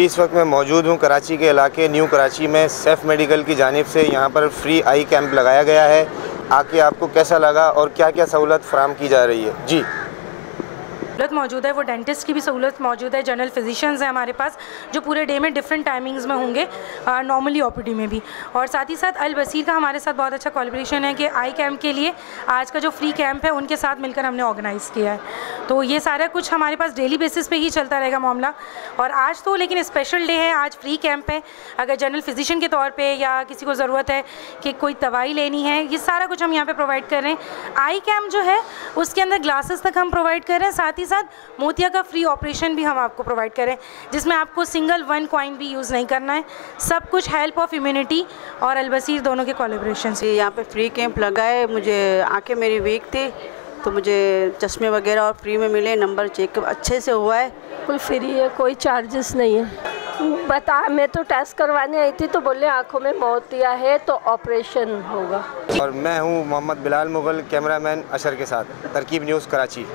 जी, इस वक्त मैं मौजूद हूँ कराची के इलाके न्यू कराची में। सैफ मेडिकल की जानिब से यहाँ पर फ्री आई कैंप लगाया गया है। आके आपको कैसा लगा और क्या क्या सहूलत फराहम की जा रही है? जी, सहूलत मौजूद है, वो डेंटिस्ट की भी सहूलत मौजूद है, जनरल फिजिशियंस हैं हमारे पास जो पूरे डे में डिफरेंट टाइमिंग्स में होंगे, नॉर्मली ओपीडी में भी। और साथ ही साथ अल बसीर का हमारे साथ बहुत अच्छा कोलैबोरेशन है कि आई कैंप के लिए आज का जो फ्री कैंप है उनके साथ मिलकर हमने ऑर्गेनाइज़ किया है। तो ये सारा कुछ हमारे पास डेली बेसिस पे ही चलता रहेगा मामला। और आज तो लेकिन स्पेशल डे है, आज फ्री कैंप है। अगर जनरल फिजिशियन के तौर पर या किसी को ज़रूरत है कि कोई दवाई लेनी है, ये सारा कुछ हम यहाँ पर प्रोवाइड कर रहे हैं। आई कैंप जो है उसके अंदर ग्लासेस तक हम प्रोवाइड कर रहे हैं, साथ ही साथ मोतिया का फ्री ऑपरेशन भी हम आपको प्रोवाइड करें, जिसमें आपको सिंगल 1 कॉइन भी यूज़ नहीं करना है। सब कुछ हेल्प ऑफ इम्यूनिटी और अल बसीर दोनों के कोलैबोरेशन से। यहाँ पे फ्री कैंप लगा है। मुझे आंखें मेरी वीक थी तो मुझे चश्मे वगैरह और फ्री में मिले। नंबर चेकअप अच्छे से हुआ है। बिल्कुल फ्री है, कोई चार्जेस नहीं है। मैं तो टेस्ट करवाने आई थी तो बोले आंखों में मोतिया है तो ऑपरेशन होगा। और मैं हूँ मोहम्मद बिलाल मुगल, कैमरामैन अशर के साथ, तरकीब न्यूज़ कराची।